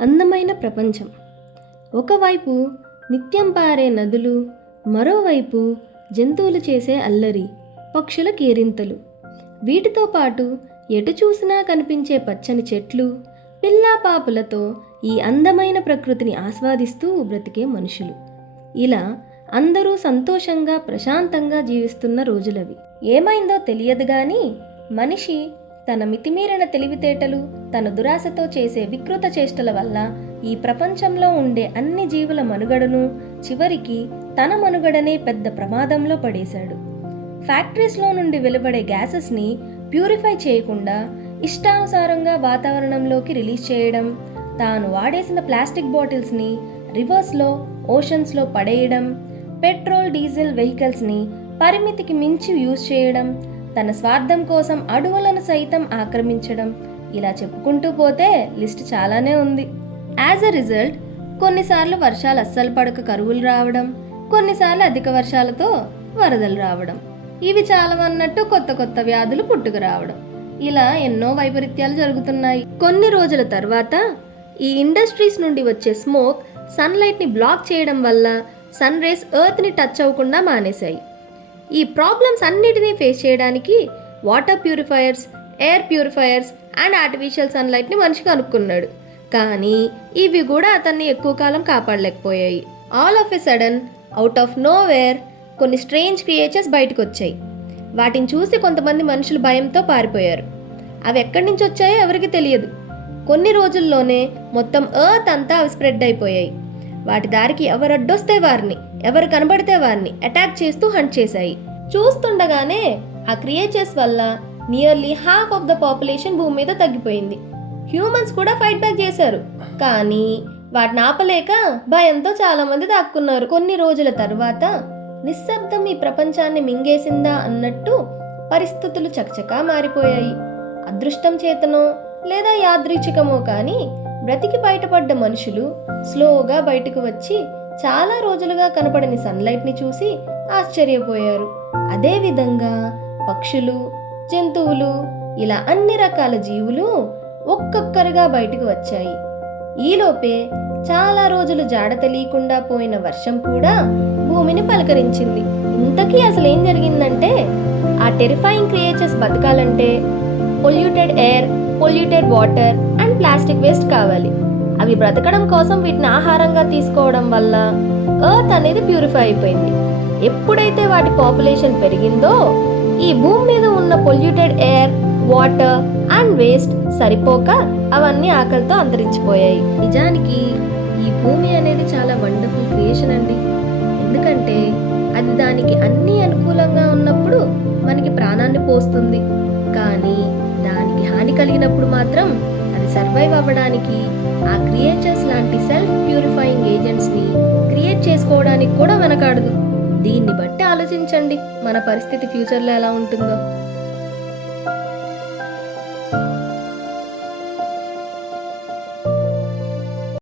అందమైన ప్రపంచం. ఒకవైపు నిత్యం పారే నదులు, మరోవైపు జంతువులు చేసే అల్లరి, పక్షుల కేరింతలు. వీటితో పాటు ఎటు చూసినా కనిపించే పచ్చని చెట్లు, పిల్లాపాపులతో ఈ అందమైన ప్రకృతిని ఆస్వాదిస్తూ బ్రతికే మనుషులు. ఇలా అందరూ సంతోషంగా ప్రశాంతంగా జీవిస్తున్న రోజులవి. ఏమైందో తెలియదు కానీ మనిషి తన మితిమీరిన తెలివితేటలు, తన దురాశతో చేసే వికృత చేష్టల వల్ల ఈ ప్రపంచంలో ఉండే అన్ని జీవుల మనుగడను, చివరికి తన మనుగడనే పెద్ద ప్రమాదంలో పడేశాడు. ఫ్యాక్టరీస్లో నుండి వెలువడే గ్యాసెస్ని ప్యూరిఫై చేయకుండా ఇష్టానుసారంగా వాతావరణంలోకి రిలీజ్ చేయడం, తాను వాడేసిన ప్లాస్టిక్ బాటిల్స్ని రివర్స్లో, ఓషన్స్లో పడేయడం, పెట్రోల్ డీజిల్ వెహికల్స్ని పరిమితికి మించి యూజ్ చేయడం, తన స్వార్థం కోసం అడవులను సైతం ఆక్రమించడం, ఇలా చెప్పుకుంటూ పోతే లిస్ట్ చాలానే ఉంది. యాజ్ ఎ రిజల్ట్ కొన్నిసార్లు వర్షాలు అస్సలు పడక కరువులు రావడం, కొన్నిసార్లు అధిక వర్షాలతో వరదలు రావడం, ఇవి చాలవన్నట్టు కొత్త కొత్త వ్యాధులు పుట్టుకు రావడం, ఇలా ఎన్నో వైపరీత్యాలు జరుగుతున్నాయి. కొన్ని రోజుల తర్వాత ఈ ఇండస్ట్రీస్ నుండి వచ్చే స్మోక్ సన్లైట్ని బ్లాక్ చేయడం వల్ల సన్ రేస్ ఎర్త్ని టచ్ అవ్వకుండా మానేశాయి. ఈ ప్రాబ్లమ్స్ అన్నిటినీ ఫేస్ చేయడానికి water purifiers, air purifiers and artificial సన్లైట్ని మనిషి కనుక్కున్నాడు. కానీ ఇవి కూడా అతన్ని ఎక్కువ కాలం కాపాడలేకపోయాయి. All of a sudden, out of nowhere కొన్ని స్ట్రేంజ్ క్రియేచర్స్ బయటకు వచ్చాయి. వాటిని చూసి కొంతమంది మనుషులు భయంతో పారిపోయారు. అవి ఎక్కడి నుంచి వచ్చాయో ఎవరికి తెలియదు. కొన్ని రోజుల్లోనే మొత్తం ఎర్త్ అంతా అవి స్ప్రెడ్ అయిపోయాయి. వాటి దారికి ఎవరు అడ్డొస్తే వారిని, ఎవరు కనబడితే వారిని అటాక్ చేస్తూ హంట్ చేశాయి. చూస్తుండగానే ఆ క్రియేచర్స్ వల్ల nearly half of the population భూమి మీద తగ్గిపోయింది. హ్యూమన్స్ కూడా ఫైట్ బ్యాక్ చేశారు, కానీ వాటిని ఆపలేక భయంతో చాలా మంది దాక్కున్నారు. కొన్ని రోజుల తర్వాత నిశ్శబ్దం ఈ ప్రపంచాన్ని మింగేసిందా అన్నట్టు పరిస్థితులు చకచకా మారిపోయాయి. అదృష్టం చేతనో లేదా యాదృచ్ఛికమో కానీ బ్రతికి బయటపడ్డ మనుషులు స్లోగా బయటకు వచ్చి చాలా రోజులుగా కనపడని సన్లైట్ని చూసి ఆశ్చర్యపోయారు. అదేవిధంగా పక్షులు, జంతువులు, ఇలా అన్ని రకాల జీవులు ఒక్కొక్కరుగా బయటకు వచ్చాయి. ఈలోపే చాలా రోజులు జాడ తెలియకుండా పోయిన వర్షం కూడా భూమిని పలకరించింది. ఇంతకీ అసలు ఏం జరిగిందంటే, ఆ టెరిఫైయింగ్ క్రియేచర్స్ బతకాలంటే polluted air, polluted water and plastic waste కావాలి. అవి బ్రతకడం కోసం వీటిని ఆహారంగా తీసుకోవడం వల్ల ఎర్త్ అనేది ప్యూరిఫై అయిపోయింది. ఎప్పుడైతే వాటి పాపులేషన్ పెరిగిందో ఈ భూమి మీద ఉన్న polluted air, water and waste సరిపోక అవన్నీ ఆకలితో అంతరించిపోయాయి. నిజానికి ఈ భూమి అనేది చాలా వండర్ఫుల్ క్రియేషన్ అండి. ఎందుకంటే అది దానికి అన్ని అనుకూలంగా ఉన్నప్పుడు మనకి ప్రాణాన్ని పోస్తుంది. కానీ దానికి హాని కలిగినప్పుడు మాత్రం అది సర్వైవ్ అవ్వడానికి ఆ క్రియేచర్స్ లాంటి సెల్ఫ్ ప్యూరిఫైయింగ్ ఏజెంట్స్ని క్రియేట్ చేసుకోవడానికి కూడా వెనకాడదు. దీన్ని బట్టి ఆలోచించండి మన పరిస్థితి ఫ్యూచర్లో ఎలా ఉంటుందో.